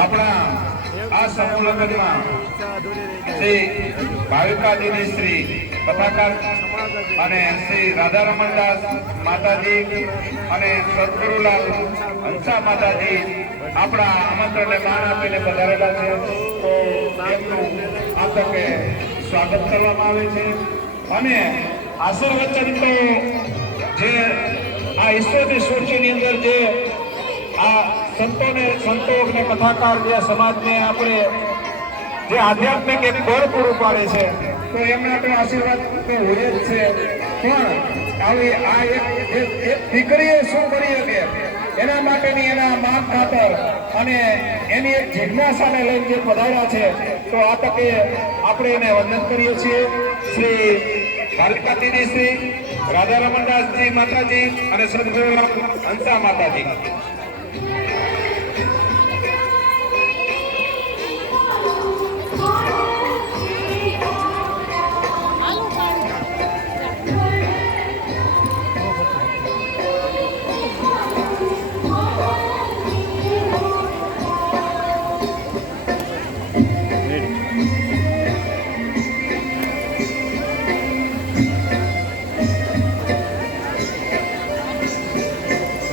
આપણા આ સમૂહ લગ્નમાં શ્રી ભાવિકાજીની શ્રી કથાકાર અને શ્રી રાધારમણદાસ માતાજી અને સદગુરુલાલ હંસા માતાજી આપણા આમંત્રણને માન આપીને પધારેલા છે. તો એમનું આ તકે સ્વાગત કરવામાં આવે છે. અને આશીર્વચન તો જે આ ઈશ્વરની સૃષ્ટિની અંદર જે સંતોને સંતો અને કથાકાર જે સમાજને આપણે જે આધ્યાત્મિક એક બળ પૂરું પાડે છે, તો એમના તો આશીર્વાદ તો હોય જ છે. પણ આવી આ એક દીકરીએ શું કરી શકે? એના માટેની એના માપ ખાતર અને એની એક જિજ્ઞાસાને લઈને જે પધાર્યા છે, તો આ તકે આપણે એને વંદન કરીએ છીએ. શ્રી કાલિકાદીદી શ્રી રાધા રમણદાસજી માતાજી અને સદગુરુ હંસા માતાજી.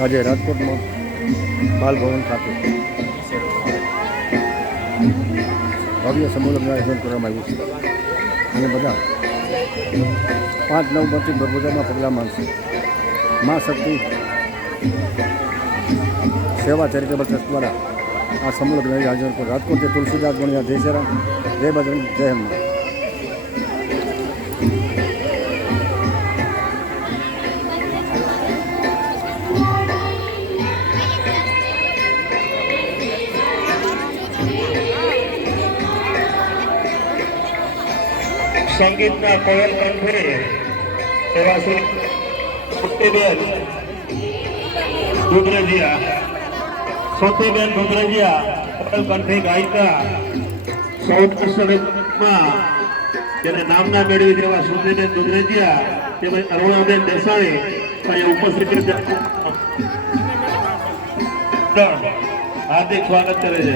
આજે રાજકોટમાં બાલભવન ખાતે ભવ્ય સંમેલનનું આયોજન કરવામાં આવ્યું છે. અને બધા પાંચ નવ પછી બરબોદામાં પગલાં માનશે મા શક્તિ સેવા ચેરિટેબલ ટ્રસ્ટ દ્વારા આ સમૂહ આયોજન પર રાજકોટ તુલસીદાસ ગણ્યા જય શ્રી રામ, જય બજરંગ, જય હનુમાન. સંગીતના કોયલ કંઠે એવા શ્રી સુટ્ટીબેન દુધરેજિયા સોતીબેન દુધરેજિયા કોયલ કંઠે ગાયિકા સૌત્સવમાં તેને નામના મેળવી દેવા સુધીબેન દુધરેજિયા તેમજ અરુણાબેન દેસાણી અહીંયા ઉપસ્થિત છે. હાર્દિક સ્વાગત કરે છે.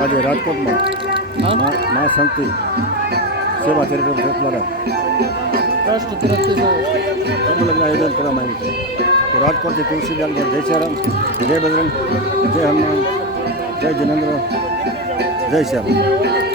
આજે રાજકોટમાં મા શક્તિ સેવા ટ્રસ્ટ દ્વારા ટ્રસ્ટ તરફથી જો સમૂહલગ્ન આયોજન કરવામાં આવ્યું છે. તો રાજકોટથી તુલસીદાસ જય શ્યારામ જય બજરંગ જય હનુમાન જય જિનેન્દ્ર જય શ્યામ.